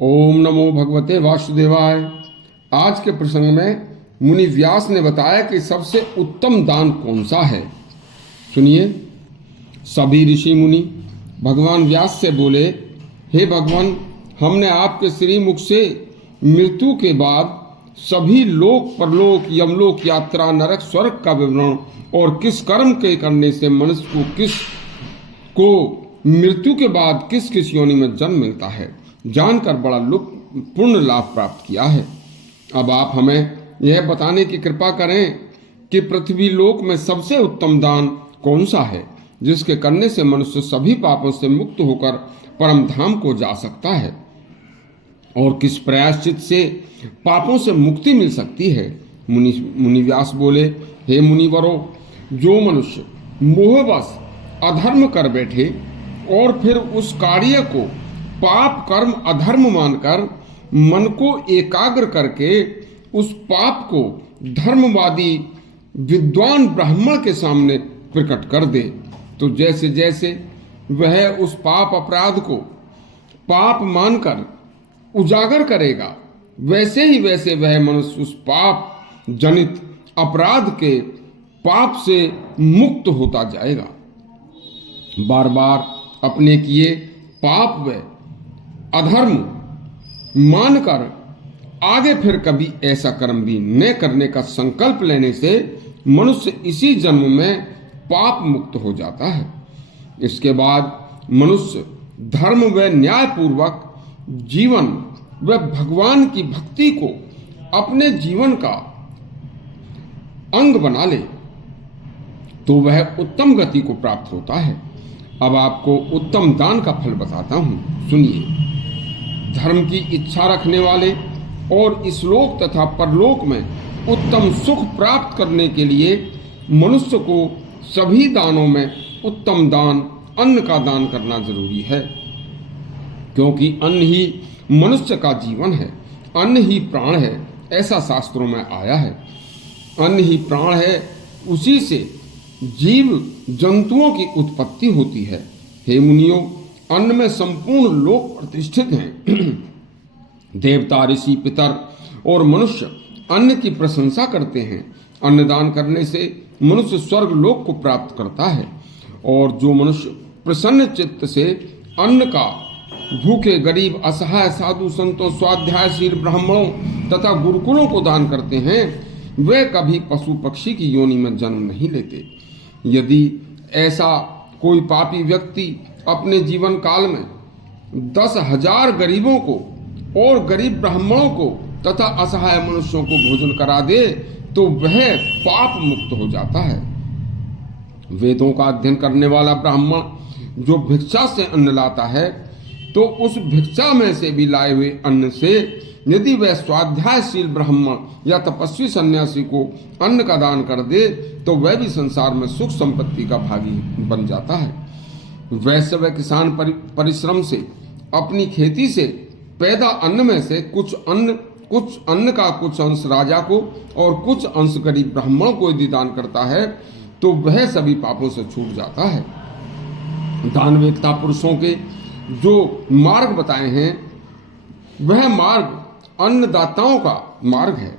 ओम नमो भगवते वासुदेवाय। आज के प्रसंग में मुनि व्यास ने बताया कि सबसे उत्तम दान कौन सा है। सुनिए। सभी ऋषि मुनि भगवान व्यास से बोले, हे भगवान, हमने आपके श्रीमुख से मृत्यु के बाद सभी लोक परलोक यमलोक यात्रा नरक स्वर्ग का विवरण और किस कर्म के करने से मनुष्य को मृत्यु के बाद किस किस योनि में जन्म मिलता है जानकर बड़ा पूर्ण लाभ प्राप्त किया है। अब आप हमें यह बताने की कृपा करें कि पृथ्वी लोक में सबसे उत्तम दान कौन सा है जिसके करने से मनुष्य सभी पापों से मुक्त होकर परम धाम को जा सकता है, और किस प्रायश्चित से पापों से मुक्ति मिल सकती है। मुनि व्यास बोले, हे मुनिवरों, जो मनुष्य मोहवश अधर्म कर बैठे और फिर उस कार्य को पाप कर्म अधर्म मानकर मन को एकाग्र करके उस पाप को धर्मवादी विद्वान ब्राह्मण के सामने प्रकट कर दे, तो जैसे जैसे वह उस पाप अपराध को पाप मानकर उजागर करेगा, वैसे ही वैसे वह मनुष्य उस पाप जनित अपराध के पाप से मुक्त होता जाएगा। बार बार अपने किए पाप व अधर्म मानकर आगे फिर कभी ऐसा कर्म भी न करने का संकल्प लेने से मनुष्य इसी जन्म में पाप मुक्त हो जाता है। इसके बाद मनुष्य धर्म व न्याय पूर्वक जीवन व भगवान की भक्ति को अपने जीवन का अंग बना ले तो वह उत्तम गति को प्राप्त होता है। अब आपको उत्तम दान का फल बताता हूं, सुनिए। धर्म की इच्छा रखने वाले और इस लोक तथा परलोक में उत्तम सुख प्राप्त करने के लिए मनुष्य को सभी दानों में उत्तम दान अन्न का दान करना जरूरी है, क्योंकि अन्न ही मनुष्य का जीवन है, अन्न ही प्राण है, ऐसा शास्त्रों में आया है। अन्न ही प्राण है, उसी से जीव जंतुओं की उत्पत्ति होती है। हे मुनियों, अन्न में संपूर्ण लोक प्रतिष्ठित हैं। देवता ऋषि पितर और मनुष्य अन्न की प्रशंसा करते हैं। अन्नदान करने से मनुष्य स्वर्ग लोक को प्राप्त करता है, और जो मनुष्य प्रसन्न चित्त से अन्न का भूखे गरीब असहाय साधु संतों स्वाध्यायशील ब्राह्मणों तथा गुरुकुलों को दान करते हैं, वे कभी पशु पक्षी की योनि में जन्म नहीं लेते। यदि ऐसा कोई पापी व्यक्ति अपने जीवन काल में 10,000 गरीबों को और गरीब ब्राह्मणों को तथा असहाय मनुष्यों को भोजन करा दे तो वह पाप मुक्त हो जाता है। वेदों का अध्ययन करने वाला ब्राह्मण जो भिक्षा से अन्न लाता है, तो उस भिक्षा में से भी लाए हुए अन्न से यदि वह स्वाध्यायशील ब्राह्मण या तपस्वी सन्यासी को अन्न का दान कर दे तो वह भी संसार में सुख संपत्ति का भागी बन जाता है। वैसे वह किसान परिश्रम से अपनी खेती से पैदा अन्न में से कुछ अन्न का कुछ अंश राजा को और कुछ अंश गरीब ब्राह्मण को यदि दान करता है तो वह सभी पापों से छूट जाता है। दानवेत्ता पुरुषों के जो मार्ग बताए हैं वह मार्ग अन्नदाताओं का मार्ग है,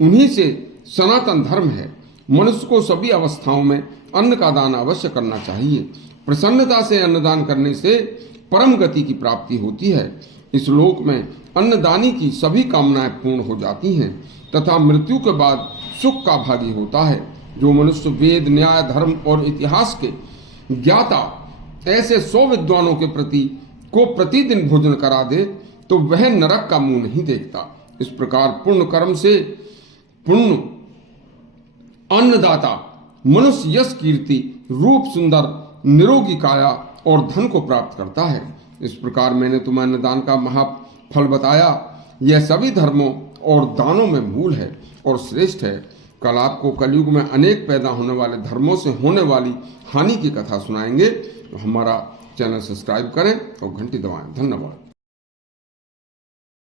उन्हीं से सनातन धर्म है। मनुष्य को सभी अवस्थाओं में अन्न का दान अवश्य करना चाहिए। प्रसन्नता से अन्नदान करने से परम गति की प्राप्ति होती है। इस लोक में अन्नदानी की सभी कामनाएं पूर्ण हो जाती हैं तथा मृत्यु के बाद सुख का भागी होता है। जो मनुष्य वेद न्याय धर्म और इतिहास के ज्ञाता ऐसे 100 विद्वानों के प्रतिदिन भोजन करा दे तो वह नरक का मुंह नहीं देखता। इस प्रकार पुण्य कर्म से पुण्य अन्नदाता मनुष्य यश कीर्ति रूप सुंदर निरोगी काया और धन को प्राप्त करता है। इस प्रकार मैंने तुम्हें अन्नदान का महाफल बताया। यह सभी धर्मों और दानों में मूल है और श्रेष्ठ है। कल आपको कलयुग में अनेक पैदा होने वाले धर्मों से होने वाली हानि की कथा सुनाएंगे। हमारा चैनल सब्सक्राइब करें और घंटी दबाएं। धन्यवाद।